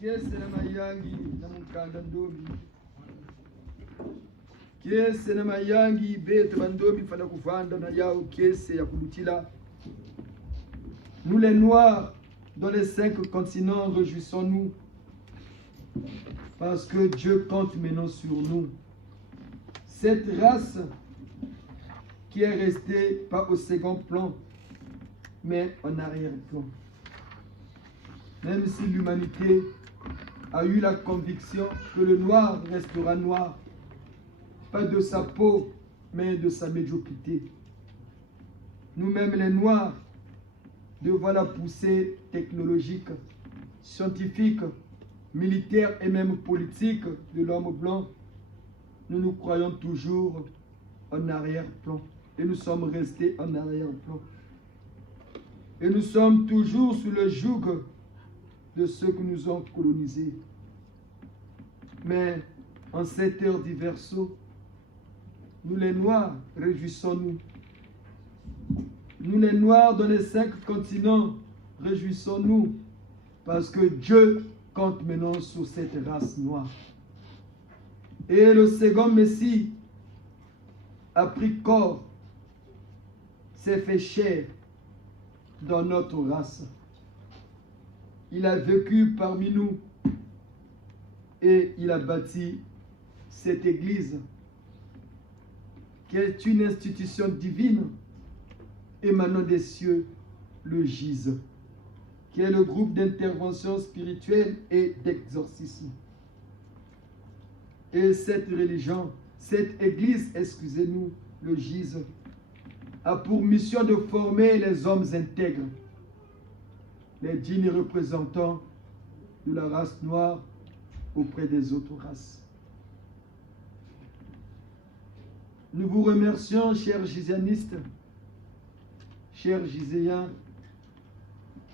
Kiese na mayangi na mukanda ndomi. Kiese na mayangi betu bandomi fana kuvanda na yao kiese ya kulutila. Nous les Noirs, dans les 5 continents, réjouissons-nous. Parce que Dieu compte maintenant sur nous. Cette race qui est restée pas au second plan, mais en arrière-plan. Même si l'humanité a eu la conviction que le noir restera noir, pas de sa peau, mais de sa médiocrité. Nous-mêmes les Noirs, devant la poussée technologique, scientifique, militaire et même politique de l'homme blanc, nous nous croyons toujours en arrière-plan. Et nous sommes restés en arrière-plan. Et nous sommes toujours sous le joug de ceux qui nous ont colonisés. Mais en cette heure du verseau, nous les Noirs, réjouissons-nous. Nous les Noirs dans les 5 continents, réjouissons-nous parce que Dieu compte maintenant sur cette race noire. Et le second Messie a pris corps, s'est fait chair dans notre race. Il a vécu parmi nous et il a bâti cette Église qui est une institution divine émanant des cieux, le GISE, qui est le groupe d'intervention spirituelle et d'exorcisme. Et cette religion, cette Église, excusez-nous, le GISE, a pour mission de former les hommes intègres, les dignes représentants de la race noire auprès des autres races. Nous vous remercions, chers giséanistes, chers giséens,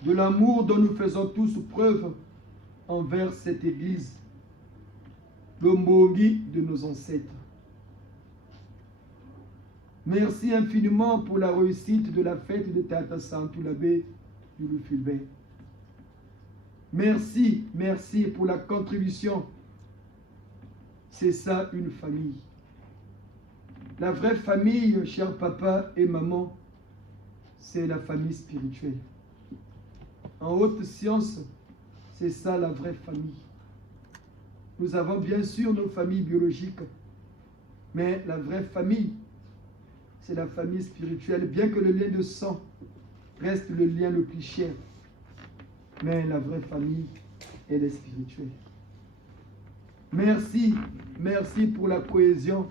de l'amour dont nous faisons tous preuve envers cette Église, le Mbongi de nos ancêtres. Merci infiniment pour la réussite de la fête de Tata Santou l'abbé du Lufulbert. Merci, merci pour la contribution. C'est ça une famille. La vraie famille, cher papa et maman, c'est la famille spirituelle. En haute science, c'est ça la vraie famille. Nous avons bien sûr nos familles biologiques, mais la vraie famille, c'est la famille spirituelle, bien que le lien de sang reste le lien le plus cher. Mais la vraie famille, elle est spirituelle. Merci, merci pour la cohésion,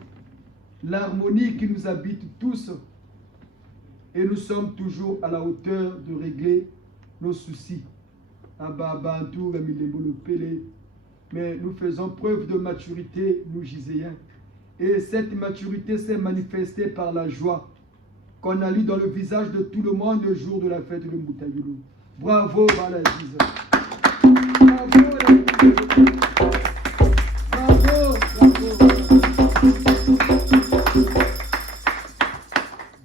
l'harmonie qui nous habite tous. Et nous sommes toujours à la hauteur de régler nos soucis. Mais nous faisons preuve de maturité, nous giséens. Et cette maturité s'est manifestée par la joie qu'on a lue dans le visage de tout le monde le jour de la fête de Moutayoulou. Bravo, Balagise. Bravo, bravo, bravo.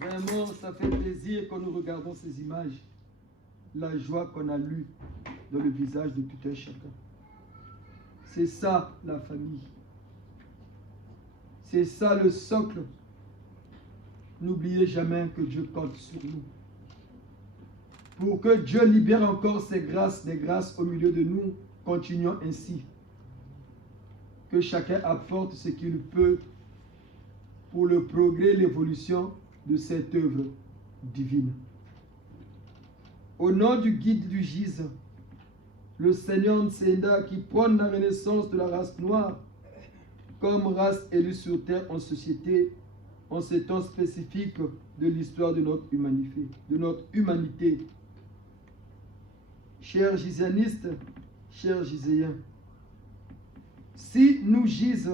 Vraiment, ça fait plaisir quand nous regardons ces images. La joie qu'on a lue dans le visage de tout un chacun. C'est ça la famille. C'est ça le socle. N'oubliez jamais que Dieu compte sur nous. Pour que Dieu libère encore ses grâces, des grâces au milieu de nous, continuons ainsi. Que chacun apporte ce qu'il peut pour le progrès, l'évolution de cette œuvre divine. Au nom du guide du GISE, le Seigneur Nsenda qui prône la renaissance de la race noire comme race élue sur terre en société, en ces temps spécifiques de l'histoire de notre humanité. Chers giséanistes, chers giséens, si nous GISE,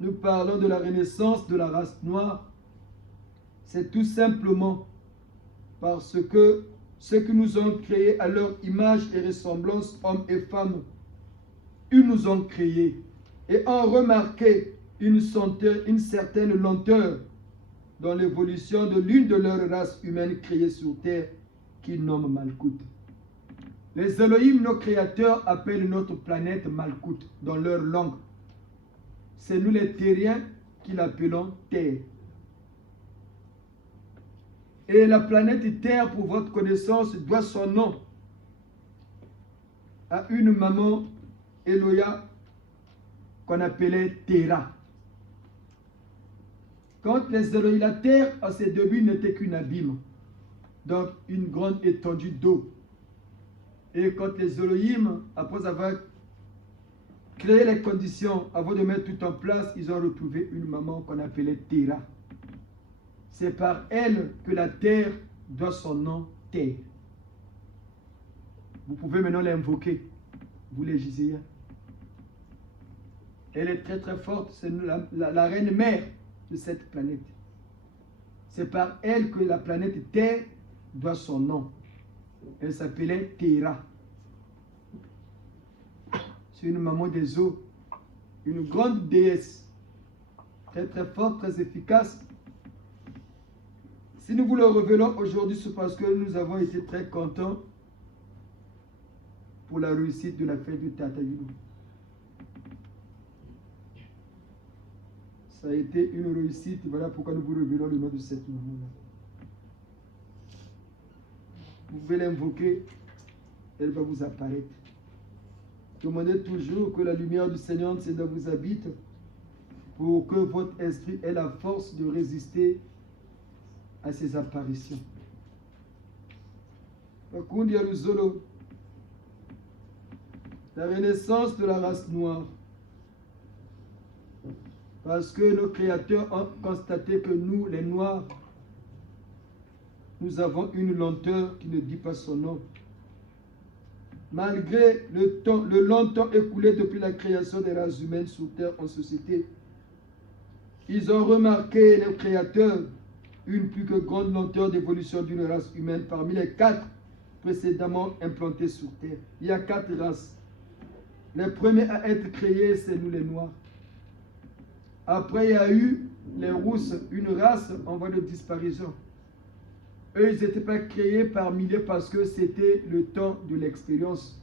nous parlons de la renaissance de la race noire, c'est tout simplement parce que ceux qui nous ont créés à leur image et ressemblance, hommes et femmes, ils nous ont créés et ont remarqué une certaine lenteur dans l'évolution de l'une de leurs races humaines créées sur terre, qu'ils nomment Malkout. Les Elohim, nos créateurs, appellent notre planète Malkout dans leur langue. C'est nous les terriens qui l'appelons Terre. Et la planète Terre, pour votre connaissance, doit son nom à une maman Eloya qu'on appelait Terra. Quand les Elohim, la terre, à ses débuts, n'était qu'un abîme, donc une grande étendue d'eau. Et quand les Elohim, après avoir créé les conditions, avant de mettre tout en place, ils ont retrouvé une maman qu'on appelait Terra. C'est par elle que la terre doit son nom Terre. Vous pouvez maintenant l'invoquer, vous les Giséens. Elle est très très forte, c'est la reine mère de cette planète. C'est par elle que la planète Terre doit son nom. Elle s'appelait Terra. C'est une maman des eaux, une grande déesse, très très forte, très efficace. Si nous vous le révélons aujourd'hui, c'est parce que nous avons été très contents pour la réussite de la fête du Tata Youlou. Ça a été une réussite, voilà pourquoi nous vous révélons le nom de cette maman-là. Vous pouvez l'invoquer, elle va vous apparaître. Demandez toujours que la lumière du Seigneur vous habite pour que votre esprit ait la force de résister à ces apparitions. La renaissance de la race noire. Parce que nos créateurs ont constaté que nous, les Noirs, nous avons une lenteur qui ne dit pas son nom. Malgré le long temps écoulé depuis la création des races humaines sur Terre en société, ils ont remarqué, les créateurs, une plus que grande lenteur d'évolution d'une race humaine parmi les 4 précédemment implantées sur Terre. Il y a 4 races. Les premiers à être créés, c'est nous les Noirs. Après, il y a eu les Rousses, une race en voie de disparition. Eux, ils n'étaient pas créés par milliers parce que c'était le temps de l'expérience.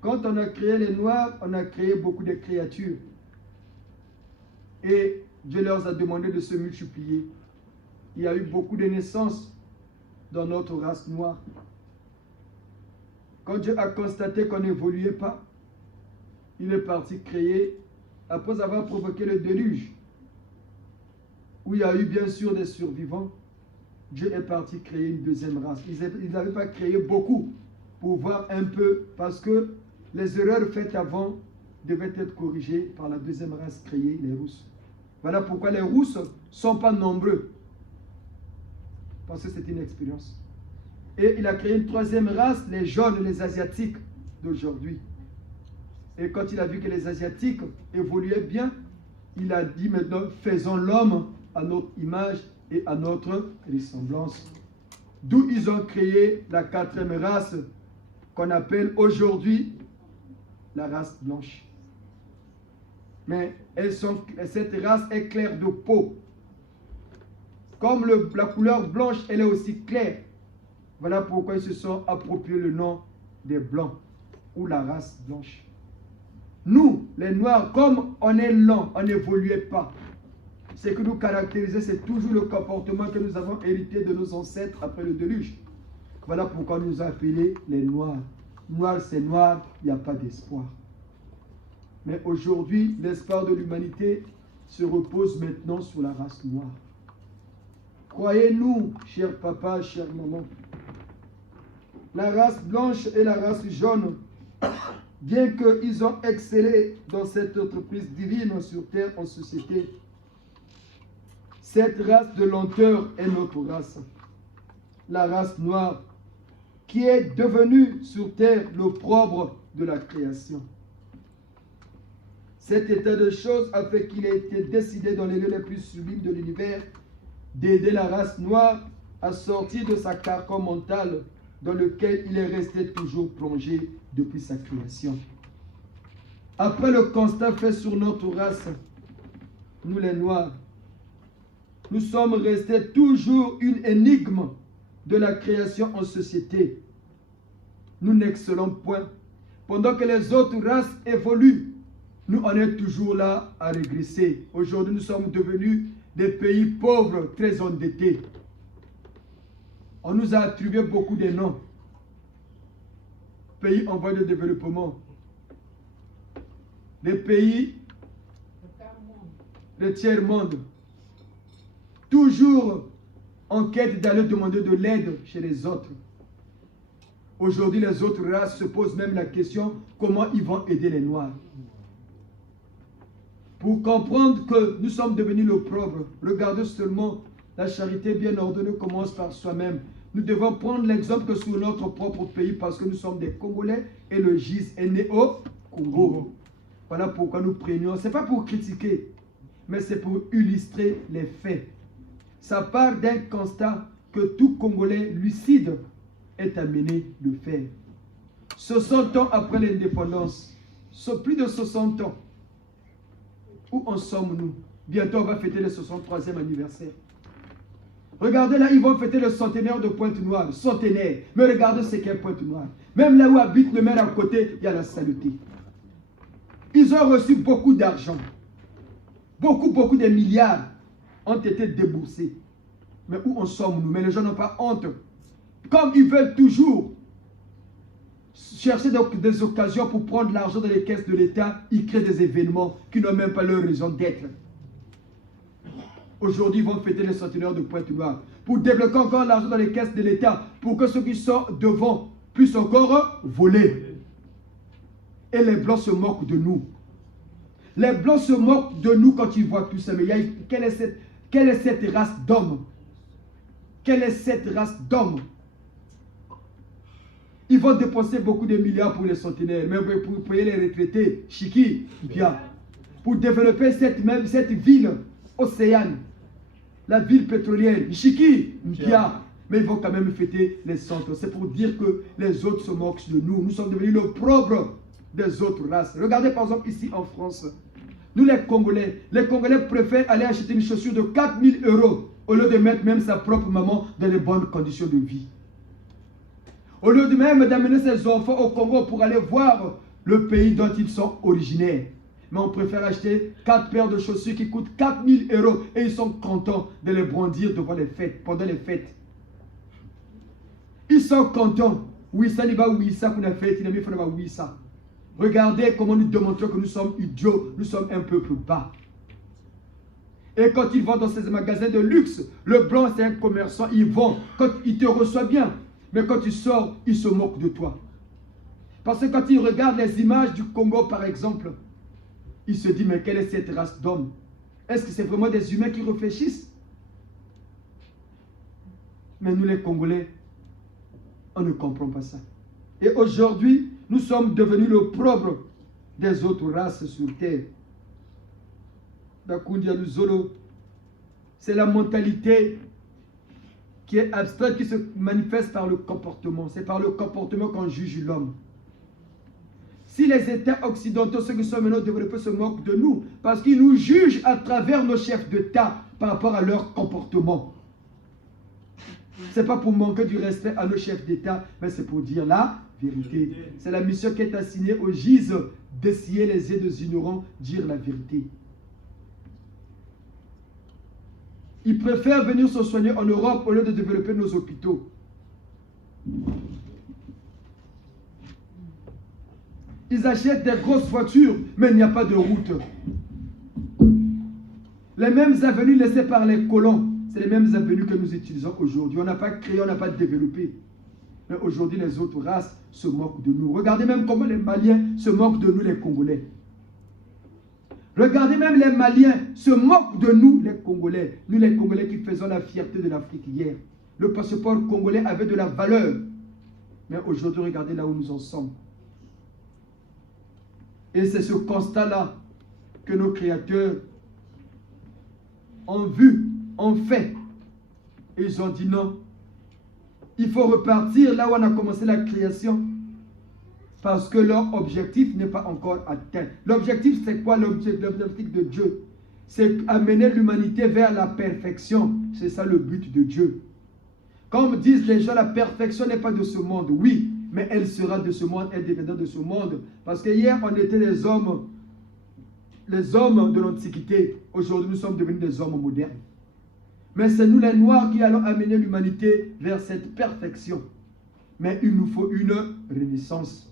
Quand on a créé les Noirs, on a créé beaucoup de créatures. Et Dieu leur a demandé de se multiplier. Il y a eu beaucoup de naissances dans notre race noire. Quand Dieu a constaté qu'on n'évoluait pas, il est parti créer, après avoir provoqué le déluge, où il y a eu bien sûr des survivants, Dieu est parti créer une deuxième race. Ils n'avaient pas créé beaucoup pour voir un peu, parce que les erreurs faites avant devaient être corrigées par la deuxième race créée, les Rousses. Voilà pourquoi les Rousses ne sont pas nombreux, parce que c'est une expérience. Et il a créé une troisième race, les jaunes, les Asiatiques d'aujourd'hui. Et quand il a vu que les Asiatiques évoluaient bien, il a dit maintenant, faisons l'homme à notre image et à notre ressemblance. D'où ils ont créé la 4e race qu'on appelle aujourd'hui la race blanche. Mais cette race est claire de peau. Comme la couleur blanche, elle est aussi claire. Voilà pourquoi ils se sont appropriés le nom des Blancs ou la race blanche. Nous, les Noirs, comme on est lent, on n'évoluait pas. Ce qui nous caractérisait, c'est toujours le comportement que nous avons hérité de nos ancêtres après le déluge. Voilà pourquoi nous appelons les Noirs. Noir, c'est noir, il n'y a pas d'espoir. Mais aujourd'hui, l'espoir de l'humanité se repose maintenant sur la race noire. Croyez-nous, cher papa, chère maman, la race blanche et la race jaune, bien qu'ils ont excellé dans cette entreprise divine sur terre en société, cette race de lenteur est notre race. La race noire, qui est devenue sur terre l'opprobre de la création. Cet état de choses a fait qu'il ait été décidé dans les lieux les plus sublimes de l'univers d'aider la race noire à sortir de sa carcan mentale dans lequel il est resté toujours plongé depuis sa création. Après le constat fait sur notre race, nous les Noirs, nous sommes restés toujours une énigme de la création en société. nous n'excellons point. Pendant que les autres races évoluent, nous on est toujours là à régresser. Aujourd'hui, nous sommes devenus des pays pauvres, très endettés. On nous a attribué beaucoup de noms. Pays en voie de développement. Des pays de tiers-monde. Toujours en quête d'aller demander de l'aide chez les autres. Aujourd'hui, les autres races se posent même la question comment ils vont aider les Noirs. Pour comprendre que nous sommes devenus l'opprobre, regardez seulement, la charité bien ordonnée commence par soi-même. Nous devons prendre l'exemple que sur notre propre pays, parce que nous sommes des Congolais et le GIS est né au Congo. Voilà pourquoi nous prenions, ce n'est pas pour critiquer, mais c'est pour illustrer les faits. Ça part d'un constat que tout Congolais lucide est amené de faire. 60 ans après l'indépendance, plus de 60 ans, où en sommes-nous? Bientôt on va fêter le 63e anniversaire. Regardez là, ils vont fêter le centenaire de Pointe-Noire, centenaire. Mais regardez ce qu'est Pointe-Noire. Même là où habite le maire à côté, il y a la saleté. Ils ont reçu beaucoup d'argent. Beaucoup de milliards ont été déboursés. Mais où en sommes-nous? Mais les gens n'ont pas honte. Comme ils veulent toujours chercher des occasions pour prendre l'argent dans les caisses de l'État, ils créent des événements qui n'ont même pas leur raison d'être. Aujourd'hui, ils vont fêter le centenaire de Pointe-Noire pour débloquer encore l'argent dans les caisses de l'État, pour que ceux qui sont devant puissent encore voler. Et les Blancs se moquent de nous. Les Blancs se moquent de nous quand ils voient tout ça. Mais quelle est cette race d'hommes? Quelle est cette race d'hommes? Ils vont dépenser beaucoup de milliards pour les centenaires, mais pour payer les retraités, Chiki, bien. Pour développer cette ville océane, la ville pétrolière, Chiki, bien. Mais ils vont quand même fêter les centres. C'est pour dire que les autres se moquent de nous. Nous sommes devenus le propre des autres races. Regardez par exemple ici en France. Nous les Congolais préfèrent aller acheter une chaussure de 4 000 € au lieu de mettre même sa propre maman dans les bonnes conditions de vie. Au lieu de même d'amener ses enfants au Congo pour aller voir le pays dont ils sont originaires. Mais on préfère acheter 4 paires de chaussures qui coûtent 4 000 € et ils sont contents de les brandir devant les fêtes, pendant les fêtes. Ils sont contents. Oui, ça n'est pas oui, ça qu'on a fait, il n'a pas oui, ça. Regardez comment nous démontrons que nous sommes idiots, nous sommes un peuple bas. Et quand ils vont dans ces magasins de luxe, le blanc c'est un commerçant, ils vont, quand il te reçoit bien, mais quand tu sors, il se moque de toi. Parce que quand il regarde les images du Congo par exemple, il se dit mais quelle est cette race d'hommes? Est-ce que c'est vraiment des humains qui réfléchissent? Mais nous les Congolais, on ne comprend pas ça. Et aujourd'hui, nous sommes devenus le propre des autres races sur terre. C'est la mentalité qui est abstraite, qui se manifeste par le comportement. C'est par le comportement qu'on juge l'homme. Si les États occidentaux, ceux qui sont maintenant développés, se moquent de nous, parce qu'ils nous jugent à travers nos chefs d'État par rapport à leur comportement. Ce n'est pas pour manquer du respect à nos chefs d'État, mais c'est pour dire la vérité. C'est la mission qui est assignée aux GIZ d'essayer les aides des ignorants, dire la vérité. Ils préfèrent venir se soigner en Europe au lieu de développer nos hôpitaux. Ils achètent des grosses voitures, mais il n'y a pas de route. Les mêmes avenues laissées par les colons, c'est les mêmes avenues que nous utilisons aujourd'hui. On n'a pas créé, on n'a pas développé. Mais aujourd'hui, les autres races se moquent de nous. Regardez même comment les Maliens se moquent de nous, les Congolais. Regardez même les Maliens se moquent de nous, les Congolais. Nous, les Congolais qui faisons la fierté de l'Afrique hier. Le passeport congolais avait de la valeur. Mais aujourd'hui, regardez là où nous en sommes. Et c'est ce constat-là que nos créateurs ont vu, ont fait. Et ils ont dit non. Il faut repartir là où on a commencé la création. Parce que leur objectif n'est pas encore atteint. L'objectif, c'est quoi l'objectif de Dieu? C'est amener l'humanité vers la perfection. C'est ça le but de Dieu. Comme disent les gens, la perfection n'est pas de ce monde. Oui, mais elle sera de ce monde, elle deviendra de ce monde. Parce que hier, on était les hommes de l'Antiquité. Aujourd'hui, nous sommes devenus des hommes modernes. Mais c'est nous les Noirs qui allons amener l'humanité vers cette perfection. Mais il nous faut une renaissance.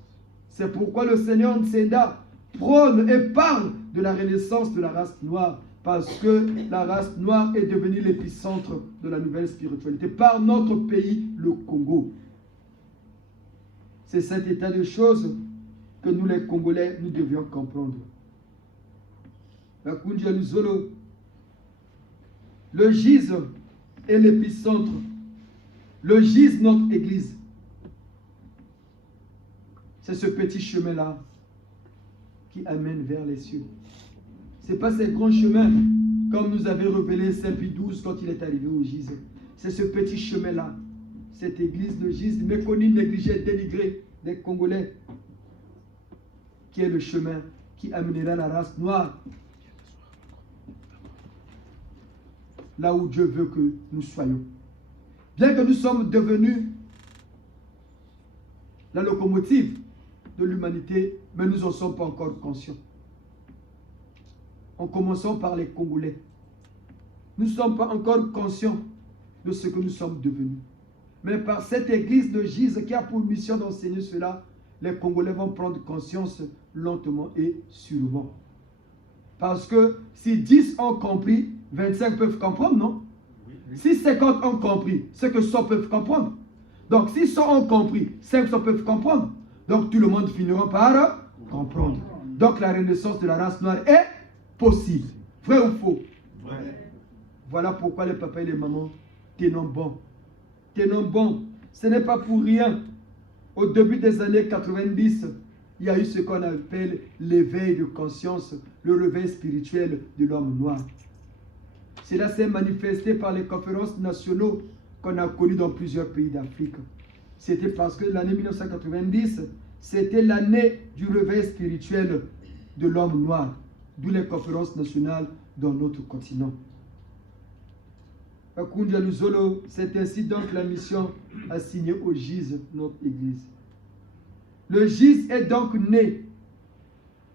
C'est pourquoi le Seigneur Nsenda prône et parle de la renaissance de la race noire. Parce que la race noire est devenue l'épicentre de la nouvelle spiritualité par notre pays, le Congo. C'est cet état de choses que nous les Congolais, nous devions comprendre. Le GIZ est l'épicentre. Le GIZ, notre église. C'est ce petit chemin-là qui amène vers les cieux. Ce n'est pas ces grands chemins comme nous avait révélé Saint Pie XII quand il est arrivé au GIZ. C'est ce petit chemin-là. Cette église de GIZ, méconnue, négligée, dénigrée des Congolais, qui est le chemin qui amènera la race noire là où Dieu veut que nous soyons. Bien que nous sommes devenus la locomotive de l'humanité, mais nous n'en sommes pas encore conscients. En commençant par les Congolais. Nous ne sommes pas encore conscients de ce que nous sommes devenus. Mais par cette église de GIZ qui a pour mission d'enseigner cela, les Congolais vont prendre conscience lentement et sûrement. Parce que si 10 ont compris, 25 peuvent comprendre, non? Oui. Si 50 ont compris, c'est que 100 peuvent comprendre. Donc si 100 ont compris, 500 peuvent comprendre. Donc tout le monde finira par comprendre. Donc la renaissance de la race noire est possible. Vrai ou faux? Vrai. Voilà pourquoi les papas et les mamans, tenons bon. Tenons bon. Ce n'est pas pour rien. Au début des années 90, il y a eu ce qu'on appelle l'éveil de conscience, le réveil spirituel de l'homme noir. Cela s'est manifesté par les conférences nationales qu'on a connues dans plusieurs pays d'Afrique. C'était parce que l'année 1990, c'était l'année du réveil spirituel de l'homme noir, d'où les conférences nationales dans notre continent. C'est ainsi donc la mission assignée au GIZ, notre église. Le GIZ est donc né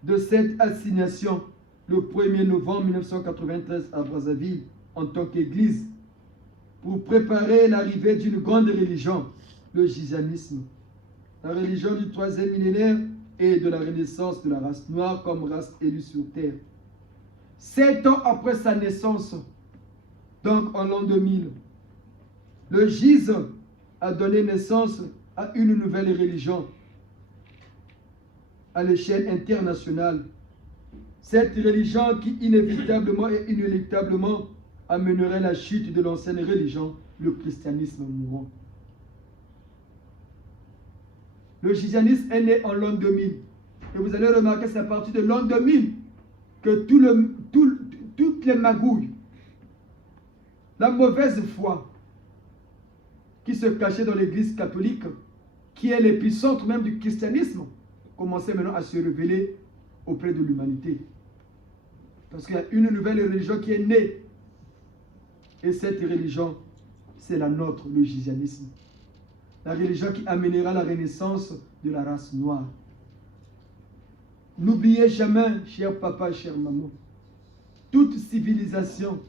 de cette assignation le 1er novembre 1993 à Brazzaville en tant qu'église pour préparer l'arrivée d'une grande religion, le gizanisme, la religion du 3e millénaire et de la renaissance de la race noire comme race élue sur terre. 7 ans après sa naissance, donc en l'an 2000, le GIZ a donné naissance à une nouvelle religion à l'échelle internationale. Cette religion qui inévitablement et inéluctablement amènerait la chute de l'ancienne religion, le christianisme mourant. Le gizanisme est né en l'an 2000. Et vous allez remarquer, c'est à partir de l'an 2000 que toutes les magouilles, la mauvaise foi qui se cachait dans l'église catholique, qui est l'épicentre même du christianisme, commençait maintenant à se révéler auprès de l'humanité. Parce qu'il y a une nouvelle religion qui est née. Et cette religion, c'est la nôtre, le gizanisme. La religion qui amènera la renaissance de la race noire. N'oubliez jamais, cher papa, chère maman, toute civilisation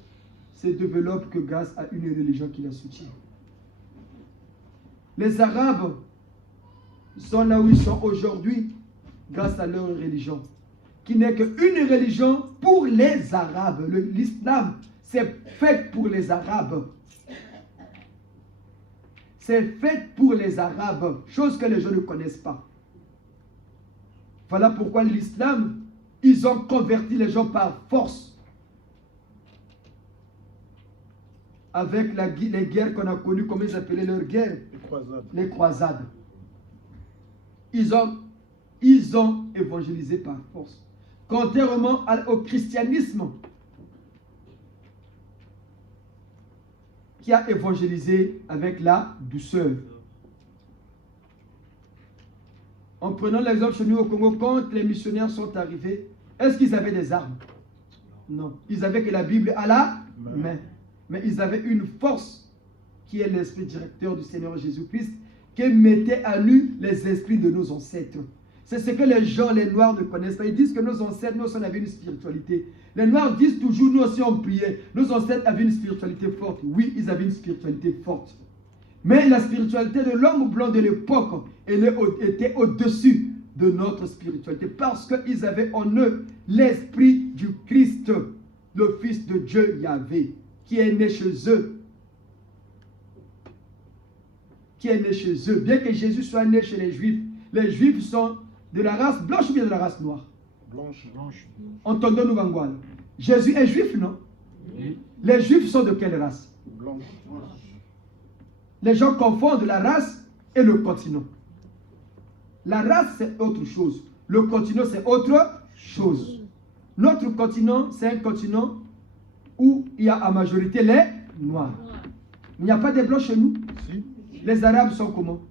se développe que grâce à une religion qui la soutient. Les Arabes sont là où ils sont aujourd'hui grâce à leur religion, qui n'est qu'une religion pour les Arabes. L'islam, c'est fait pour les Arabes. C'est fait pour les Arabes, chose que les gens ne connaissent pas. Voilà pourquoi l'islam, ils ont converti les gens par force. Avec les guerres qu'on a connues, comment ils appelaient leurs guerres? Les croisades. Ils ont évangélisé par force. Contrairement au christianisme, qui a évangélisé avec la douceur. En prenant l'exemple chez nous au Congo, quand les missionnaires sont arrivés, est-ce qu'ils avaient des armes? Non. Ils avaient que la Bible à la main. Mais ils avaient une force qui est l'esprit directeur du Seigneur Jésus-Christ, qui mettait à nu les esprits de nos ancêtres. C'est ce que les gens, les Noirs, ne connaissent pas. Ils disent que nos ancêtres, nous aussi, on avait une spiritualité. Les Noirs disent toujours, nous aussi, on priait. Nos ancêtres avaient une spiritualité forte. Oui, ils avaient une spiritualité forte. Mais la spiritualité de l'homme blanc de l'époque, elle était au-dessus de notre spiritualité. Parce qu'ils avaient en eux l'esprit du Christ, le Fils de Dieu Yahvé, qui est né chez eux. Qui est né chez eux. Bien que Jésus soit né chez les Juifs sont de la race blanche ou bien de la race noire? Blanche. Entendons-nous, Vangual. Jésus est juif, non? Oui. Les Juifs sont de quelle race? Blanche. Les gens confondent la race et le continent. La race, c'est autre chose. Le continent, c'est autre chose. Notre continent, c'est un continent où il y a à majorité les Noirs. Il n'y a pas de Blancs chez nous. Si. Les Arabes sont comment?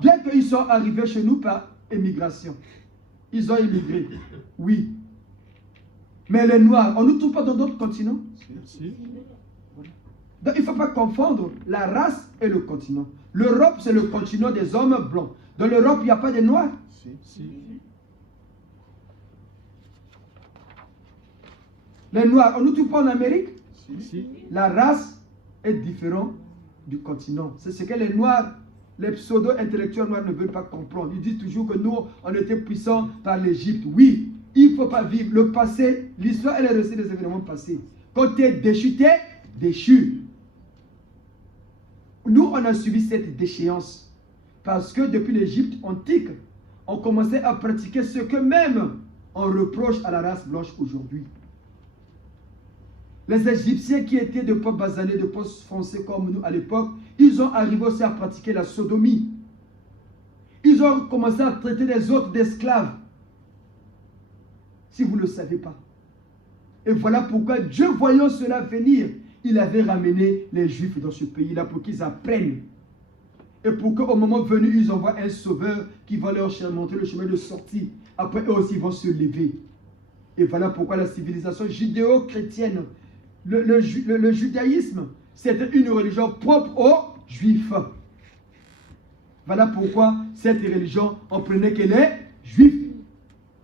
Bien qu'ils sont arrivés chez nous par émigration. Ils ont immigré. Oui. Mais les Noirs, on ne nous trouve pas dans d'autres continents. Si. Donc il ne faut pas confondre la race et le continent. L'Europe, c'est le continent des hommes blancs. Dans l'Europe, il n'y a pas de Noirs. Si. Les Noirs, on ne nous trouve pas en Amérique. Si. La race est différente du continent. C'est ce que les Noirs, les pseudo-intellectuels noirs ne veulent pas comprendre. Ils disent toujours que nous, on était puissants par l'Égypte. Oui, il ne faut pas vivre le passé. L'histoire, elle est restée des événements passés. Quand tu es déchu, tu es déchu. Nous, on a suivi cette déchéance. Parce que depuis l'Égypte antique, on commençait à pratiquer ce que même on reproche à la race blanche aujourd'hui. Les Égyptiens qui étaient de peuples basanés, de peuples français comme nous à l'époque, ils ont arrivé aussi à pratiquer la sodomie. Ils ont commencé à traiter les autres d'esclaves. Si vous ne le savez pas. Et voilà pourquoi Dieu, voyant cela venir, il avait ramené les Juifs dans ce pays-là pour qu'ils apprennent. Et pour qu'au moment venu, ils envoient un sauveur qui va leur montrer le chemin de sortie. Après, eux aussi vont se lever. Et voilà pourquoi la civilisation judéo-chrétienne, le judaïsme, c'était une religion propre aux Juifs. Voilà pourquoi cette religion, on prenait que les Juifs.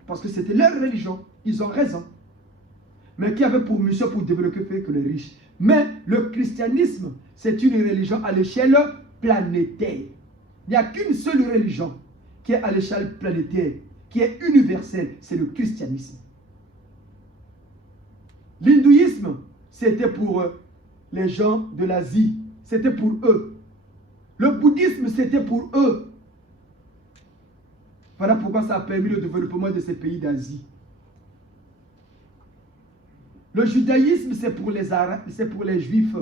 Parce que c'était leur religion. Ils ont raison. Mais qui avait pour mission pour développer que les riches. Mais le christianisme, c'est une religion à l'échelle planétaire. Il n'y a qu'une seule religion qui est à l'échelle planétaire, qui est universelle, c'est le christianisme. L'hindouisme, c'était pour les gens de l'Asie, c'était pour eux. Le bouddhisme, c'était pour eux. Voilà pourquoi ça a permis le développement de ces pays d'Asie. Le judaïsme, c'est pour les Arabes, c'est pour les Juifs.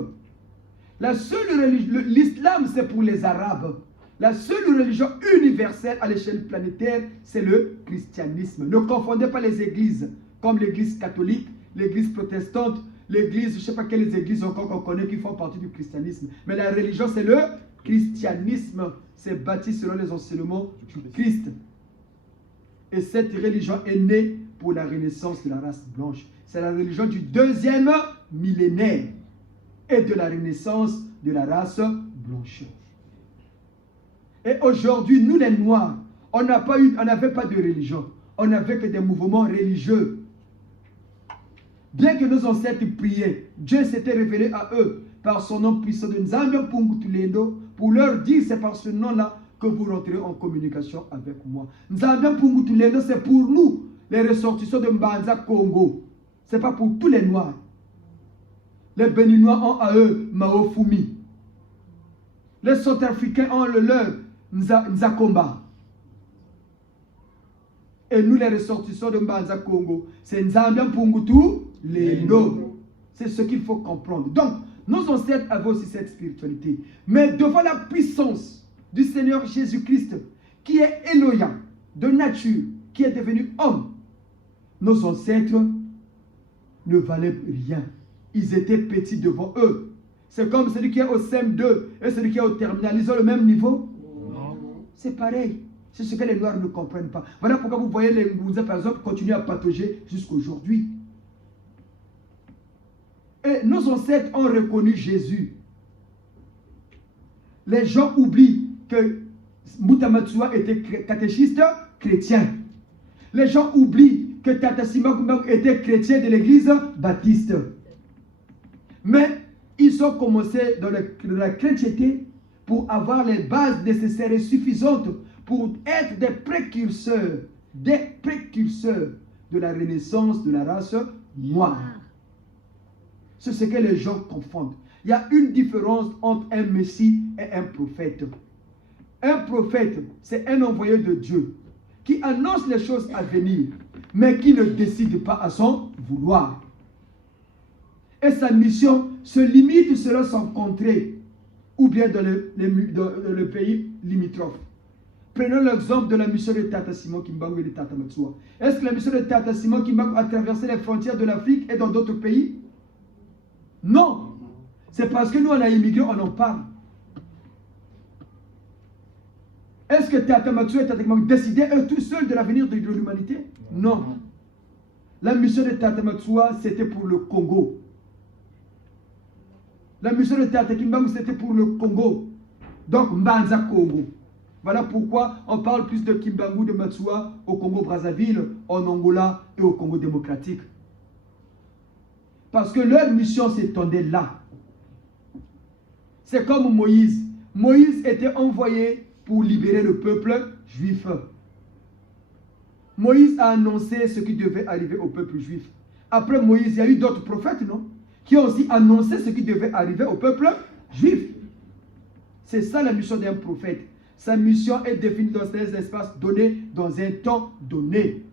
La seule religion, l'islam, c'est pour les Arabes. La seule religion universelle à l'échelle planétaire, c'est le christianisme. Ne confondez pas les églises, comme l'église catholique, l'église protestante, l'église, je ne sais pas quelles églises encore qu'on connaît qui font partie du christianisme. Mais la religion, c'est le christianisme. C'est bâti selon les enseignements du Christ. Et cette religion est née pour la renaissance de la race blanche. C'est la religion du 2e millénaire et de la renaissance de la race blanche. Et aujourd'hui, nous les Noirs, on n'avait pas de religion. On n'avait que des mouvements religieux. Bien que nos ancêtres priaient, Dieu s'était révélé à eux par son nom puissant de Nzambe Pungutulendo pour leur dire c'est par ce nom-là que vous rentrez en communication avec moi. Nzambe Pungutulendo, c'est pour nous, les ressortissants de Mbanza Congo. Ce n'est pas pour tous les Noirs. Les Béninois ont à eux Maofumi. Les Centrafricains ont le leur Nzakomba. Et nous, les ressortissants de Mbanza Congo, c'est Nzambe Pungutu Lendo. C'est ce qu'il faut comprendre. Donc, nos ancêtres avaient aussi cette spiritualité. Mais devant la puissance du Seigneur Jésus-Christ, qui est Elohim, de nature, qui est devenu homme, nos ancêtres ne valaient rien. Ils étaient petits devant eux. C'est comme celui qui est au CM2 et celui qui est au terminal. Ils ont le même niveau? Non. C'est pareil. C'est ce que les Noirs ne comprennent pas. Voilà pourquoi vous voyez les Ngounza, par exemple, continuer à patauger jusqu'aujourd'hui. Et nos ancêtres ont reconnu Jésus. Les gens oublient que Mbuta Matsua était catéchiste chrétien. Les gens oublient que Tata Simon Kimbangu était chrétien de l'église baptiste. Mais ils ont commencé dans la chrétienté pour avoir les bases nécessaires et suffisantes pour être des précurseurs de la renaissance de la race noire. C'est ce que les gens confondent. Il y a une différence entre un messie et un prophète. Un prophète, c'est un envoyé de Dieu qui annonce les choses à venir, mais qui ne décide pas à son vouloir. Et sa mission se limite selon son contrée ou bien dans le pays limitrophe. Prenons l'exemple de la mission de Tata Simon Kimbangu et de Tata Matsua. Est-ce que la mission de Tata Simon Kimbangu a traversé les frontières de l'Afrique et dans d'autres pays? Non. C'est parce que nous, on a immigré, on en parle. Est-ce que Tata Matsua et Tata Kimbangu décidaient eux tout seuls de l'avenir de l'humanité? Non. La mission de Tata Matsua, c'était pour le Congo. La mission de Tata Kimbangu, c'était pour le Congo. Donc, Mbanza Congo. Voilà pourquoi on parle plus de Kimbangu, de Matsua au Congo-Brazzaville, en Angola et au Congo démocratique. Parce que leur mission s'étendait là. C'est comme Moïse. Moïse était envoyé pour libérer le peuple juif. Moïse a annoncé ce qui devait arriver au peuple juif. Après Moïse, il y a eu d'autres prophètes, non? Qui ont aussi annoncé ce qui devait arriver au peuple juif. C'est ça la mission d'un prophète. Sa mission est définie dans un espace donné, dans un temps donné.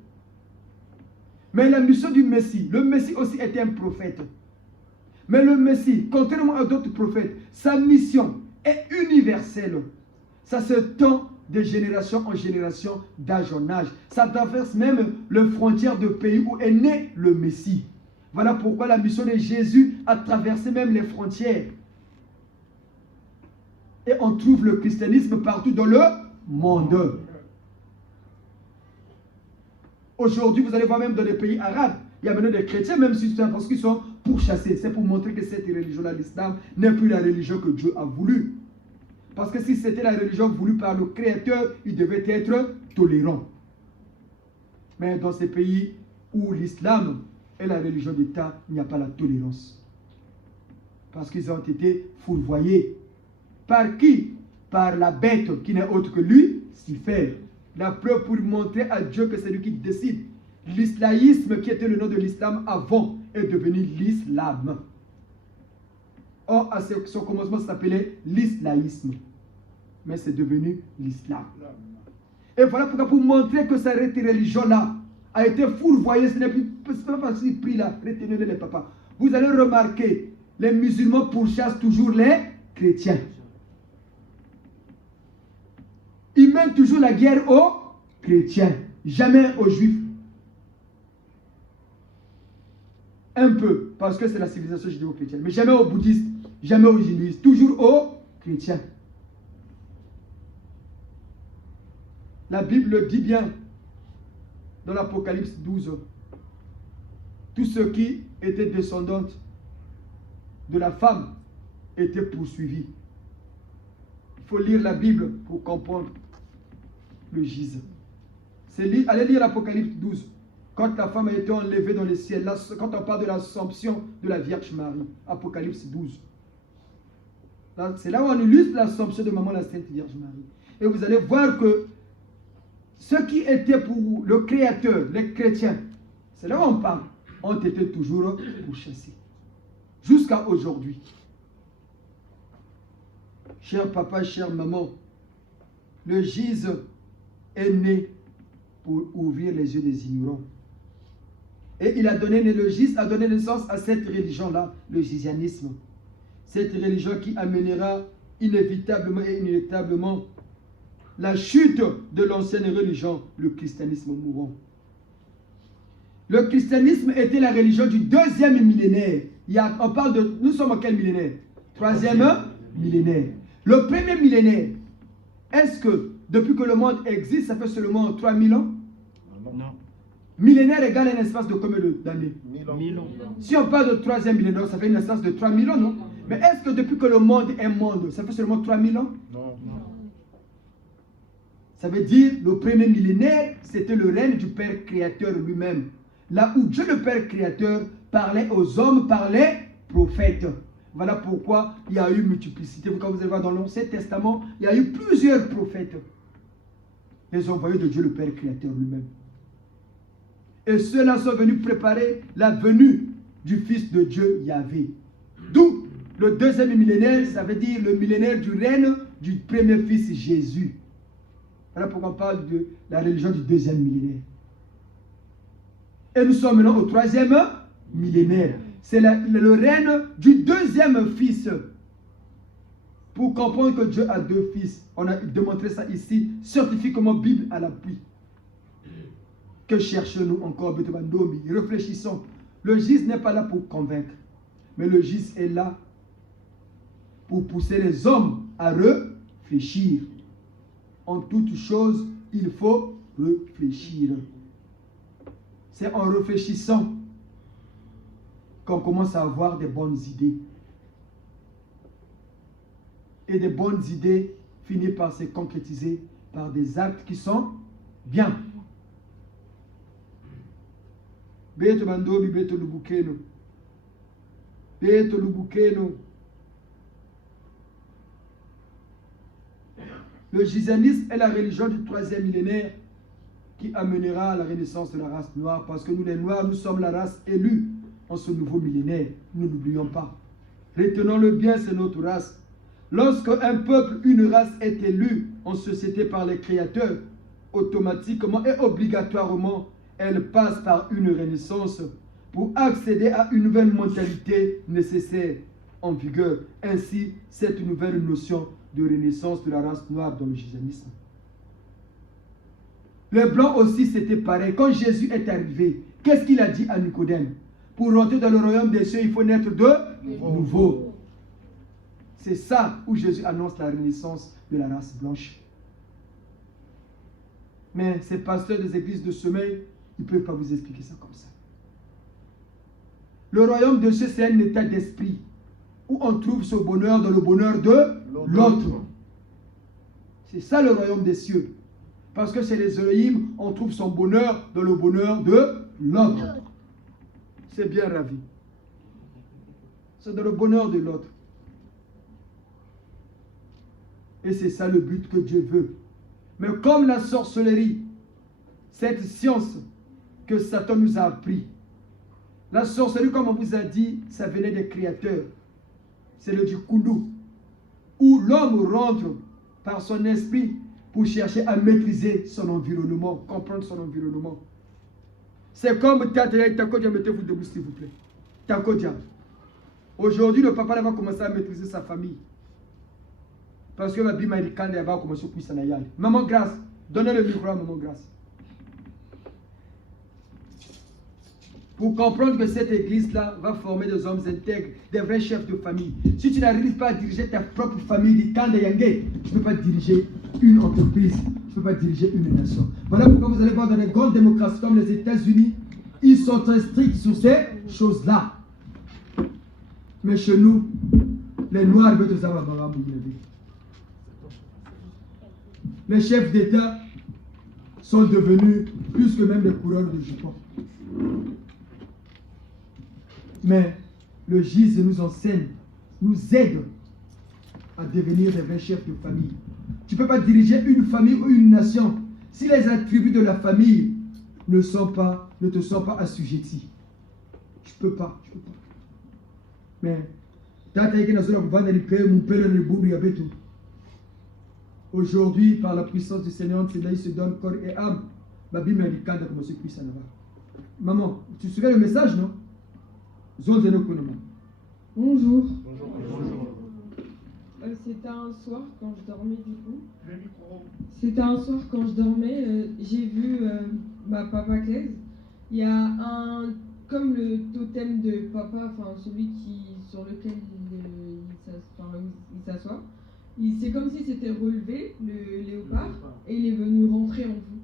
Mais la mission du Messie, le Messie aussi était un prophète. Mais le Messie, contrairement à d'autres prophètes, sa mission est universelle. Ça se tend de génération en génération, d'âge en âge. Ça traverse même les frontières de pays où est né le Messie. Voilà pourquoi la mission de Jésus a traversé même les frontières. Et on trouve le christianisme partout dans le monde. Aujourd'hui, vous allez voir même dans les pays arabes, il y a maintenant des chrétiens, même si c'est parce qu'ils sont pourchassés. C'est pour montrer que cette religion-là, l'islam, n'est plus la religion que Dieu a voulu. Parce que si c'était la religion voulue par le Créateur, il devait être tolérant. Mais dans ces pays où l'islam est la religion d'État, il n'y a pas la tolérance. Parce qu'ils ont été fourvoyés. Par qui? Par la bête qui n'est autre que lui, Lucifer. La preuve pour montrer à Dieu que c'est lui qui décide. L'islaïsme, qui était le nom de l'islam avant, est devenu l'islam. Or, à son commencement, ça s'appelait l'islaïsme. Mais c'est devenu l'islam. Et voilà pourquoi, pour montrer que cette religion-là a été fourvoyée, ce n'est pas facile pris là, retenez-le les papas. Vous allez remarquer, les musulmans pourchassent toujours les chrétiens. Ils mènent toujours la guerre aux chrétiens, jamais aux juifs. Un peu, parce que c'est la civilisation judéo-chrétienne, mais jamais aux bouddhistes, jamais aux hindouistes, toujours aux chrétiens. La Bible le dit bien dans l'Apocalypse 12. Tous ceux qui étaient descendants de la femme étaient poursuivis. Il faut lire la Bible pour comprendre le gise. Allez lire l'Apocalypse 12. Quand la femme a été enlevée dans le ciel, là, quand on parle de l'Assomption de la Vierge Marie, Apocalypse 12. C'est là où on illustre l'Assomption de Maman la Sainte Vierge Marie. Et vous allez voir que ceux qui étaient pour le Créateur, les chrétiens, c'est là où on parle, ont été toujours pourchassés. Jusqu'à aujourd'hui. Cher papa, chère maman, le gise est né pour ouvrir les yeux des ignorants. Et il a donné, le gise a donné naissance à cette religion-là, le gisianisme. Cette religion qui amènera inévitablement et inéluctablement la chute de l'ancienne religion, le christianisme mourant. Le christianisme était la religion du deuxième millénaire. On parle de, nous sommes en quel millénaire? Troisième millénaire. Le premier millénaire, est-ce que depuis que le monde existe, ça fait seulement 3000 ans? Non. Millénaire égale un espace de combien d'années? 1000 ans. Si on parle de troisième millénaire, ça fait un espace de 3000 ans, non? Mais est-ce que depuis que le monde est monde, ça fait seulement 3000 ans? Non. Ça veut dire, le premier millénaire, c'était le règne du Père Créateur lui-même. Là où Dieu le Père Créateur parlait aux hommes par les prophètes. Voilà pourquoi il y a eu multiplicité. Quand vous allez voir dans l'Ancien Testament, il y a eu plusieurs prophètes. Les envoyés de Dieu le Père Créateur lui-même. Et ceux-là sont venus préparer la venue du Fils de Dieu, Yahvé. D'où le deuxième millénaire, ça veut dire le millénaire du règne du premier Fils Jésus. Voilà pourquoi on parle de la religion du deuxième millénaire. Et nous sommes maintenant au troisième millénaire. C'est le règne du deuxième fils. Pour comprendre que Dieu a deux fils, on a démontré ça ici, scientifiquement, Bible à l'appui. Que cherchons-nous encore, Betebandomi? Réfléchissons. Le GIS n'est pas là pour convaincre, mais le GIS est là pour pousser les hommes à réfléchir. En toute chose, il faut réfléchir. C'est en réfléchissant qu'on commence à avoir des bonnes idées. Et des bonnes idées finissent par se concrétiser par des actes qui sont bien. Beto bandobi, beto lubukeno. Beto lubukeno. Le gisanisme est la religion du troisième millénaire qui amènera à la renaissance de la race noire, parce que nous les Noirs, nous sommes la race élue en ce nouveau millénaire. Nous n'oublions pas. Retenons-le bien, c'est notre race. Lorsque un peuple, une race est élue en société par les créateurs, automatiquement et obligatoirement, elle passe par une renaissance pour accéder à une nouvelle mentalité nécessaire en vigueur. Ainsi, cette nouvelle notion de renaissance de la race noire dans le gisanisme. Les Blancs aussi, c'était pareil. Quand Jésus est arrivé, qu'est-ce qu'il a dit à Nicodème? Pour rentrer dans le royaume des cieux, il faut naître de nouveau. C'est ça où Jésus annonce la renaissance de la race blanche. Mais ces pasteurs des églises de sommeil, ils ne peuvent pas vous expliquer ça comme ça. Le royaume des cieux, c'est un état d'esprit où on trouve ce bonheur dans le bonheur de l'autre. C'est ça le royaume des cieux. Parce que chez les Elohim, on trouve son bonheur dans le bonheur de l'autre. C'est bien ravi. C'est dans le bonheur de l'autre. Et c'est ça le but que Dieu veut. Mais comme la sorcellerie, cette science que Satan nous a appris, la sorcellerie, comme on vous a dit, ça venait des créateurs. C'est le Dikoulou, où l'homme rentre par son esprit pour chercher à maîtriser son environnement, comprendre son environnement. C'est comme Takodia, mettez-vous debout s'il vous plaît. Takodia. Aujourd'hui, le papa va commencer à maîtriser sa famille. Parce que ma Bible m'a dit quand elle va commencer à puisser la Maman Grâce, donnez le micro à Maman Grâce. Pour comprendre que cette église-là va former des hommes intègres, des vrais chefs de famille. Si tu n'arrives pas à diriger ta propre famille, tu ne peux pas diriger une entreprise, tu ne peux pas diriger une nation. Voilà pourquoi vous allez voir dans les grandes démocraties comme les États-Unis, ils sont très stricts sur ces choses-là. Mais chez nous, les Noirs veulent savoir. Les chefs d'État sont devenus plus que même des coureurs de jupons. Mais le GIS nous enseigne, nous aide à devenir des vrais chefs de famille. Tu ne peux pas diriger une famille ou une nation si les attributs de la famille ne te sont pas assujettis. Tu ne peux pas. Mais aujourd'hui, par la puissance du Seigneur, il se donne corps et âme. Maman, tu te souviens le message, non? Bonjour. C'était un soir quand je dormais du coup. C'était un soir quand je dormais, j'ai vu ma papa Claise. Il y a comme le totem de papa, enfin celui sur lequel il s'assoit. C'est comme si c'était relevé, le léopard, et il est venu rentrer en vous.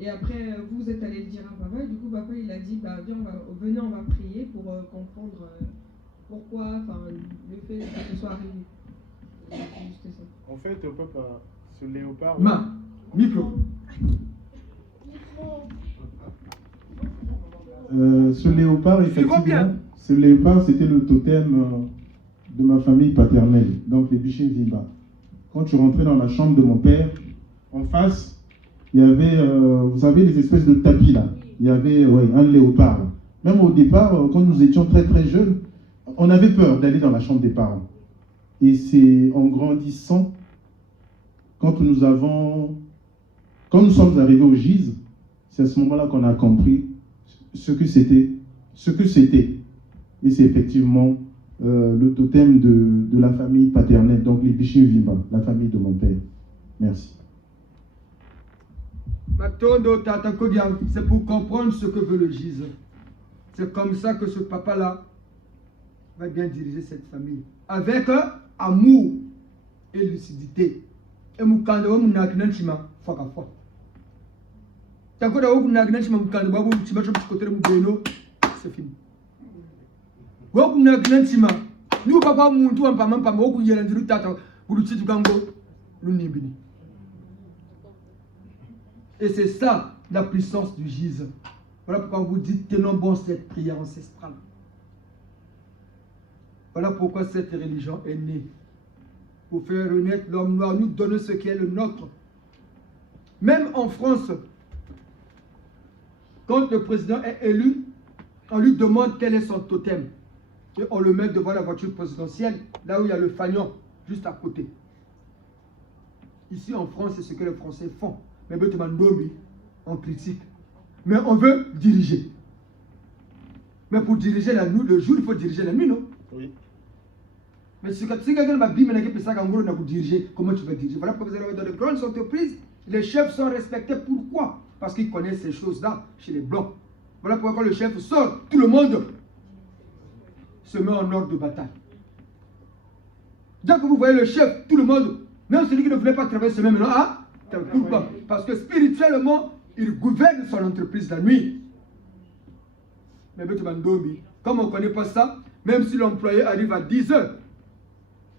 Et après, vous êtes allé le dire à papa, et du coup, papa, il a dit, bah, viens, venez, on va prier pour comprendre pourquoi, le fait que ce soit arrivé. Juste ça. En fait, papa, ce léopard, Micro. Ce léopard, Suivons bien. effectivement, ce léopard, c'était le totem de ma famille paternelle, donc les Bichin Zimba. Quand tu rentrais dans la chambre de mon père, en face, il y avait, vous savez, des espèces de tapis là. Il y avait un léopard. Même au départ, quand nous étions très très jeunes, on avait peur d'aller dans la chambre des parents. Et c'est en grandissant, quand nous sommes arrivés au GIZ, c'est à ce moment-là qu'on a compris ce que c'était. Et c'est effectivement le totem de la famille paternelle, donc les Bichin Vimba, la famille de mon père. Merci. C'est pour comprendre ce que veut le GIZ. C'est comme ça que ce papa-là va bien diriger cette famille. Avec amour et lucidité. Et mukanda wa munakina nchima faka fa. Takoda wa munakina nchima mukanda babu nchima cho pikotere mubeno c'est fini. Wa munakina nchima ni papa muntu wa mpama wa kuyela ndiru tata buluchitu kango lunimbini. Et c'est ça la puissance du GIZ. Voilà pourquoi on vous dit tenons bon cette prière ancestrale. Voilà pourquoi cette religion est née. Pour faire renaître l'homme noir, nous donner ce qui est le nôtre. Même en France, quand le président est élu, on lui demande quel est son totem. Et on le met devant la voiture présidentielle, là où il y a le fanion, juste à côté. Ici en France, c'est ce que les Français font. Mais on critique. Mais on veut diriger. Mais pour diriger la nuit, le jour, il faut diriger la nuit, non? Oui. Mais si quelqu'un m'a dit que diriger, comment tu vas diriger? Voilà pourquoi vous allez dans les grandes entreprises, les chefs sont respectés. Pourquoi? Parce qu'ils connaissent ces choses-là chez les Blancs. Voilà pourquoi quand le chef sort, tout le monde se met en ordre de bataille. Dès que vous voyez le chef, tout le monde, même celui qui ne voulait pas travailler, se met maintenant à... Pourquoi? Parce que spirituellement, il gouverne son entreprise la nuit. Mais comme on ne connaît pas ça, même si l'employé arrive à 10 h,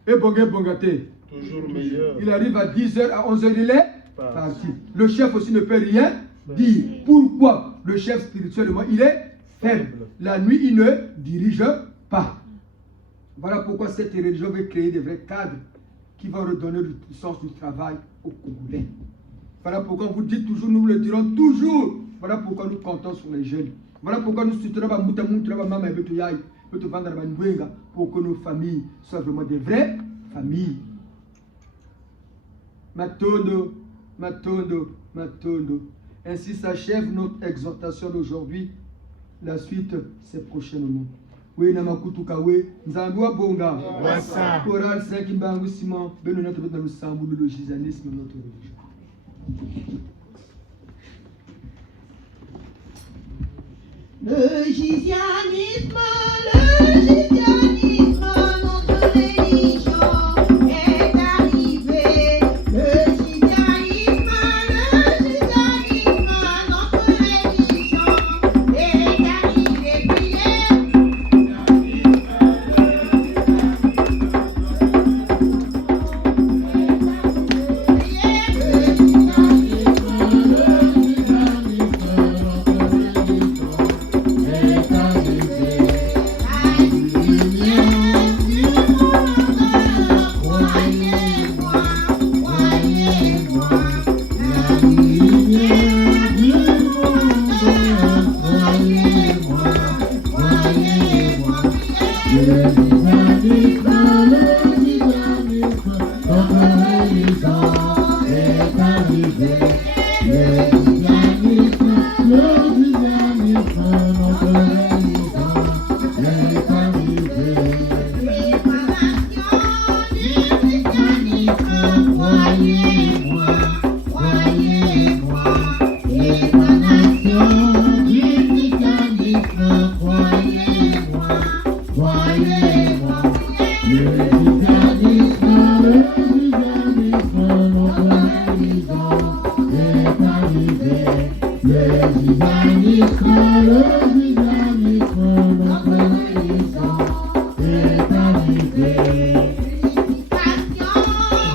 et bongaté, Toujours meilleur. il arrive à 10 h, à 11 h, il est parti. Le chef aussi ne peut rien dire. Pourquoi? Le chef spirituellement, il est faible. La nuit, il ne dirige pas. Voilà pourquoi cette religion veut créer des vrais cadres qui vont redonner le sens du travail aux Congolais. Voilà pourquoi on vous dit toujours, nous le dirons toujours. Voilà pourquoi nous comptons sur les jeunes. Voilà pourquoi nous soutenons pour que nos familles soient vraiment des vraies familles. Matondo, Matondo, Matondo. Ainsi s'achève notre exhortation d'aujourd'hui. La suite, c'est prochainement. Oui, Namakutukawe, Nzambua Bonga, Choral 5 Mbangu Simon, Benoît dans le Sambou, le gizanisme, notre religion. Le gizianisme, notre religion est arrivé. Le gizianisme, notre religion est arrivé.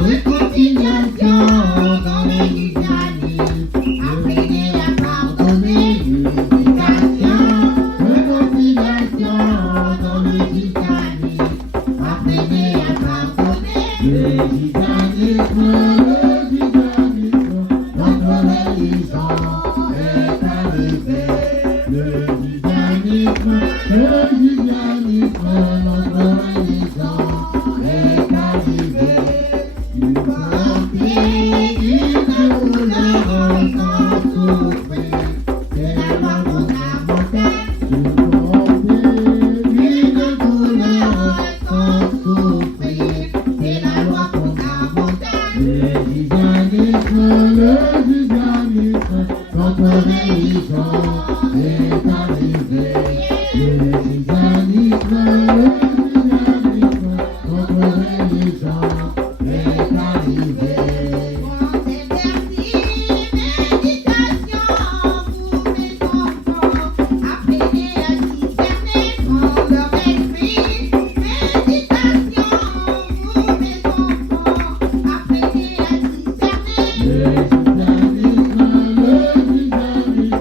Réconciliation dans les souffrir, c'est la loi fondamentale. C'est la loi fondamentale. Le judaïsme, notre religion est arrivé. Le judaïsme, notre religion est arrivé. Grand exercice, méditation pour mes enfants. Apprenez à discerner dans leur esprit. Méditation pour mes enfants. Apprenez à discerner. Le judaïsme,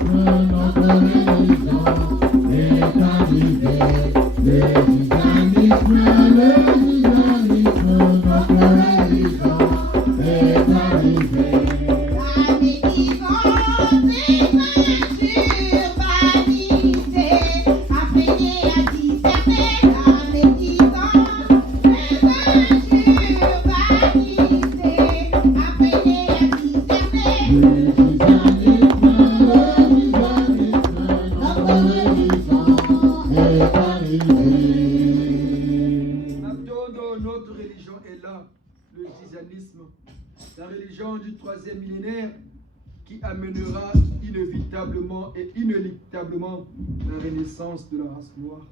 notre religion est arrivé. Le judaïsme, notre religion est arrivé. La médisance est insurbanisée. Apprenez à discerner. La médisance est insurbanisée. Apprenez à discerner. Le judaïsme, notre religion est arrivé. Maintenant, notre religion est là, le gisaniisme, la religion du 3e millénaire qui amènera inévitablement et inéluctablement la renaissance de la race noire.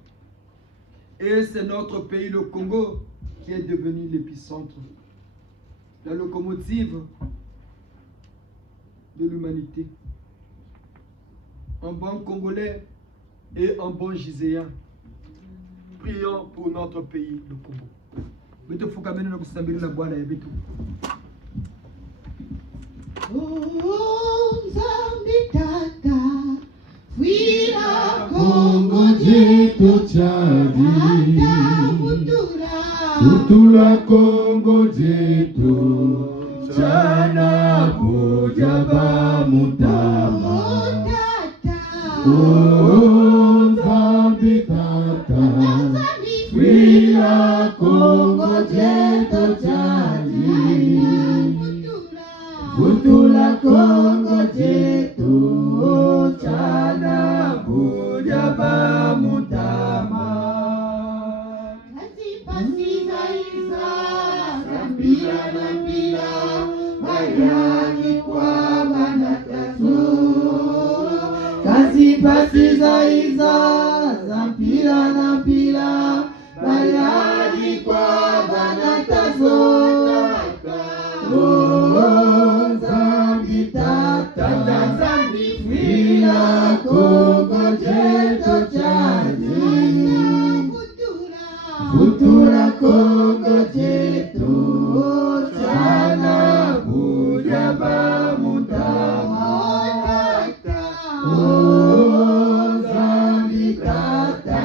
Et c'est notre pays, le Congo, qui est devenu l'épicentre, la locomotive de l'humanité. Un bon Congolais et un bon Giséen. Prions pour notre pays, le Congo. Bitu fukameni na kusambiri la Bwana ya bitu. Oh, Nzambi Tata, fuira Kongo jetu chadi, Tata Futura. Futula Kongo jetu, chana kujaba mutama. Oh, Nzambi Tata, fuira Kongo jetu chadi, Futula Kongo jetu, chana kujaba mutama. Pasiza iza zampira na pila bayani kwa banatazo. Oh, Nzambi Tata, Nzambi fuira Kongo jetu chadi, Futula Kongo jetu, chana kujaba mutama. Oh, Nzambi Tata,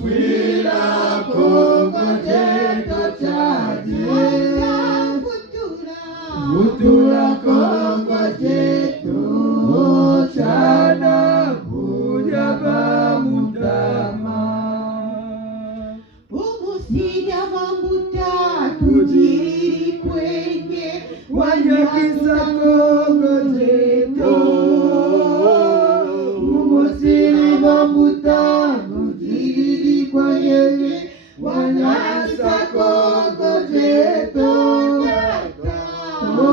fuira Kongo jetu chadi, Futula Kongo jetu, chana kujaba mutama. Umusiga mambuta tujiri kwenye wanyakisa Kongo jetu. Umusiga mambuta tujiri kwenye wanyakisa Kongo jetu. Oh,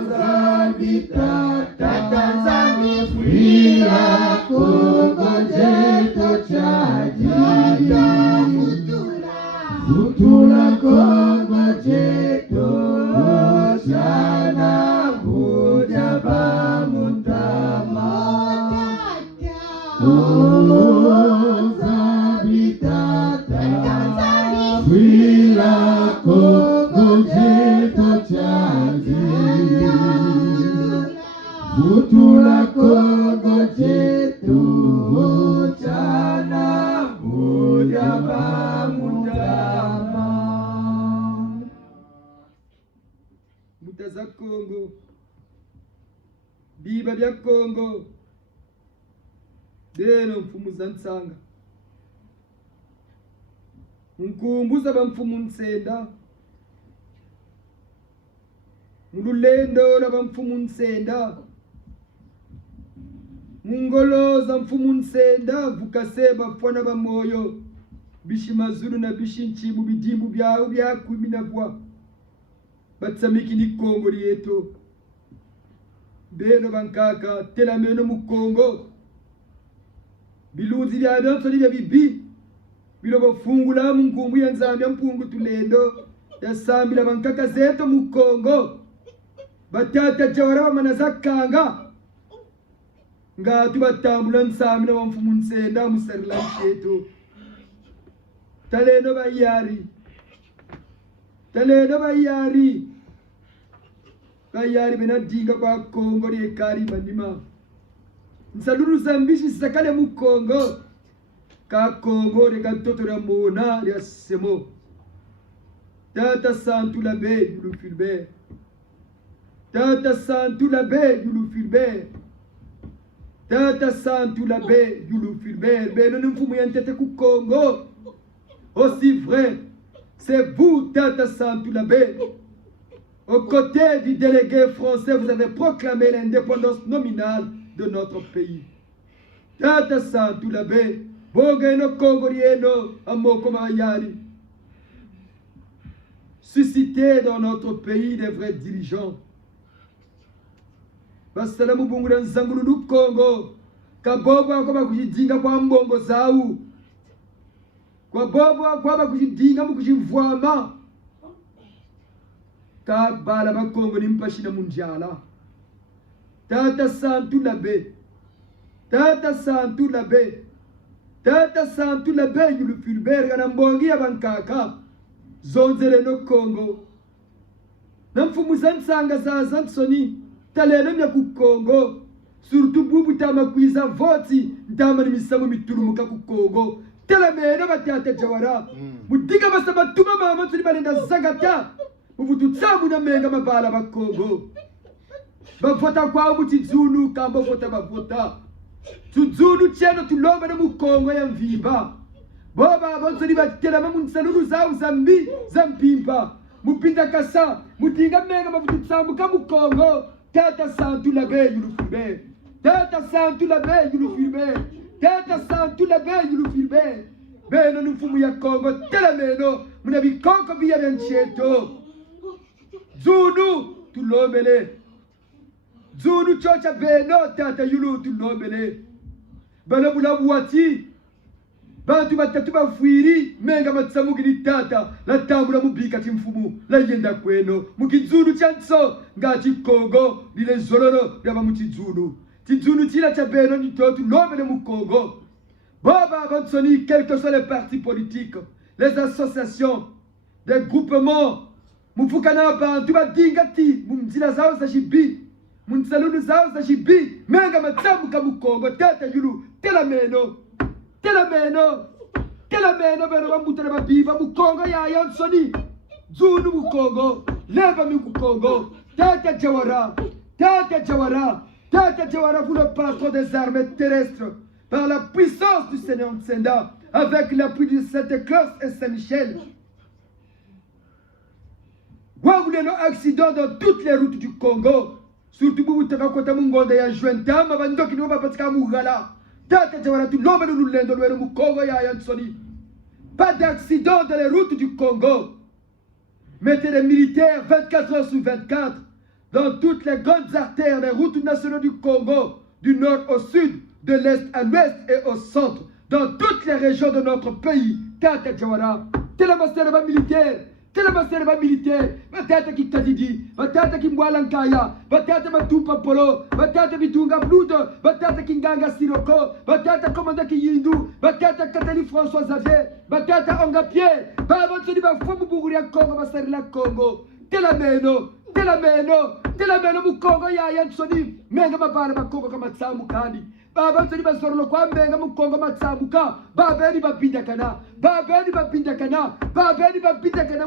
Nzambi Tata, Nzambi fuira Kongo jetu chadi, Futula Kongo jetu, chana kujaba mutama. Oh, Nzambi Tata, fuira Kongo jetu chadi, Futula Kongo jetu, chana kujaba mutama. Mutaza Congo, biba bya Congo, beno mfumu za Ntsanga. Nkumbuza ba mfumu Nsenda, Mululendo na ba mfumu Nsenda, mungolo za mfumu nsenda vukaseba fwana ba moyo bishi mazulu na bishi nchimu bidimbu byao byakuminagwa batsamiki ni Kongo lieto beno bankaka tela meno mu Kongo bilunzi bya byonso libya bibi bilobo fungula munkumbu ya nzambi ya mpungu tulendo ya sambila bankaka zeto mu Kongo batata jawara bamanazakanga nga tubatambula nsamina wa mfumu nsenda musarila chetu talendo bayari benadinga kwa Kongo liekari bandima nsaluru zambishi sakale mu Kongo ka Kongo reka toto ya mona ya semo tata santu la be yulu filbert tata santu la be yulu filbert tata santu la be yulu filbert beno mfumu yantete ku Kongo aussi vrai c'est vous tata santu la be. Aux côtés du délégué français, vous avez proclamé l'indépendance nominale de notre pays. Tata Santu Labe, Bogeno Kongorieno, Amoko Mayari. Susciter dans notre pays des vrais dirigeants. Basalamu Bunguran Zangulu Congo, Kabobo Akoma Kujidinga kwa Mbongo Zau. Kwa Bobo Akoma Kujidinga Mukujivwama. Ka bala ba Kongo ni mpashina munjala tata santu labe yulu filbert kana mbongi ya bankaka zonzele no Kongo na mfumu zansanga za Zansoni taleno mya ku Kongo surtout bubu tama kuiza voti ndama ni misamu mitulumuka ku Kongo telemeno batata jawara mudiga basaba tuma mama tuli balenda zagata Ubututsamu na menga mabala ba Kongo. Bavota kwa mutizulu kamba vota bavota. Tuzulu cheno tulomba na mu Kongo ya mvimba. Boba bonzoli batela mamunsalulu zao zambi zampimpa. Mupinda kasa mutinga menga mavututsamu ka mu Kongo. Tata santu la be yulu filbe. Tata santu la be yulu filbe. Tata santu la be yulu filbe. Beno nufumu ya Kongo tela meno munabikoko biya byancheto. Zulu tulomele. Zulu chocha beno tata yulu tulomele. Bana bulabu wati. Bantu batatu bafuiri menga matsamugi ni tata la tambula mubika timfumu la yenda kweno mukizulu chanso ngati Kongo lile zololo yaba mutizulu. Tizulu tila cha beno ni totu lomele mu Kongo. Baba Bansoni, quels que soient les partis politiques, les associations, des groupements, Mufukana bantu badingati mumzila zao za jibi munsalulu zao za jibi menga matsamu ka mu Kongo tata yulu telameno beno bamutana babiba mu Kongo ya Yansoni Zulu mu Kongo leva mi ku Kongo tata Jawara vous le patron des armées terrestres par la puissance du Seigneur Nsenda avec l'appui de Sainte-Claude et Saint-Michel. Vous avez un accident dans toutes les routes du Congo. Surtout si vous avez un Mungonda ya Juenta, Mabandoki no Bapatka Mugala. Tata Jawaratu Lombe Lulendo Luero Mukongo ya Yansoni. Pas d'accident dans les routes du Congo. Mettez les militaires 24 heures sur 24 dans toutes les grandes artères, les routes nationales du Congo, du nord au sud, de l'est à l'ouest et au centre, dans toutes les régions de notre pays. Tata Jawara, Telamasterba militaire. Telamasterba militaire, batata ki kadidi, batata ki mbwalankaya, batata matupa polo, batata bitunga bludo, batata ki nganga siroko, batata komanda ki yindu, batata Katali François Xavier, batata ongapier, babonsoni ba fomu buguri ya Kongo basari la Kongo, telameno mu Kongo ya Yansoni, menga mabana ba Kongo kama tsamu kandi. Baba nsoni basorolo kwa mbenga mu Kongo matsamuka babeni babindakana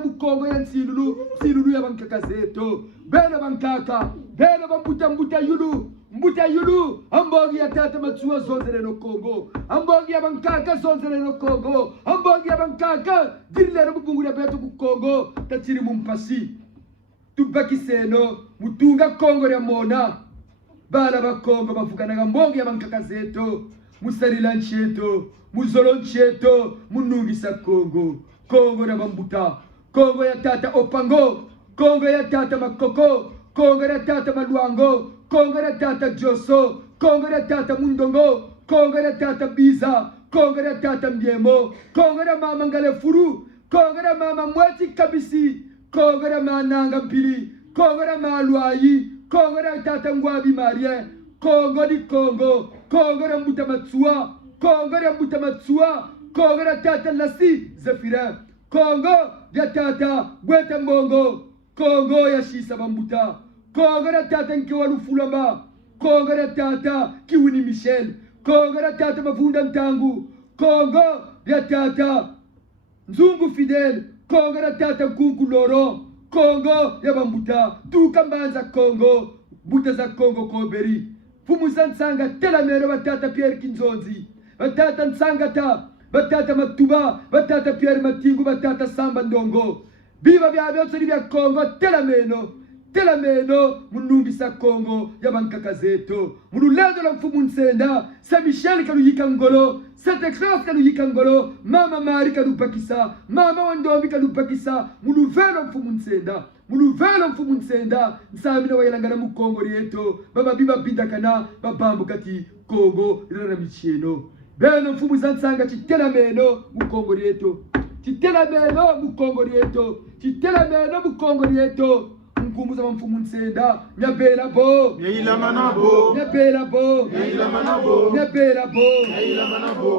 mu Kongo ya silulu ya bankaka zeto bena bankaka bena bambuta yulu ambogi ya tata matsuwa zonzele no Kongo ambogi ya bankaka zonzele no Kongo ambogi ya bankaka dirle no bungura beto ku Kongo tatiri mumpasi tubaki seno mutunga Kongo ya mona bana ba Kongo bavuganaga mbongo y'abankaka zeto musarila ncheto muzolo ncheto munungisa Kongo Kongo na bambuta Kongo ya tata Opango Kongo ya tata Makoko Kongo ya tata Maluango Kongo ya tata Joso Kongo ya tata Mundongo Kongo ya tata Biza Kongo ya tata Mbiemo Kongo ya mama Ngalefuru Kongo ya mama Mwati Kabisi Kongo ya mananga Mpili Kongo ya Maluayi Kongo ya tata Ngwabi Marien Kongo di Kongo Kongo ya Mbuta Matsua Kongo ya Mbuta Matsua Kongo ya tata Lasi Zefira Kongo ya tata Gweta Mbongo Kongo ya Shisa Bambuta Kongo ya tata Nkewa Lufulamba Kongo ya tata Kiwini Michel Kongo ya tata Mavunda Ntangu Kongo ya tata Nzungu Fidel Kongo ya tata Nkunku Loro Kongo ya Bambuta Tukambanza Kongo Mbuta za Kongo Koberi Fumuza Nsanga Telamero batata Pierre Kinzonzi batata Nsangata batata Matuba batata Pierre Matingu batata Samba Ndongo biba bya byose bya Kongo telameno munungisa Kongo yabankaka zeto mululendo la mfumu Nsenda Saint Michel kaluyika ngolo Saint Excellence kaluyika ngolo mama Mari kalupakisa mama Wandombi kalupakisa muluvelo mfumu Nsenda nsamina wayalangana mu Kongo rieto baba biba bindakana babambu kati Kongo rana micheno beno mfumu Nsanga chitelameno mu Kongo rieto chitelameno mu Kongo rieto Mkumbuza mfumu Nsenda nyabela bo Yaila manabo nyabela bo Yaila manabo nyabela bo Yaila manabo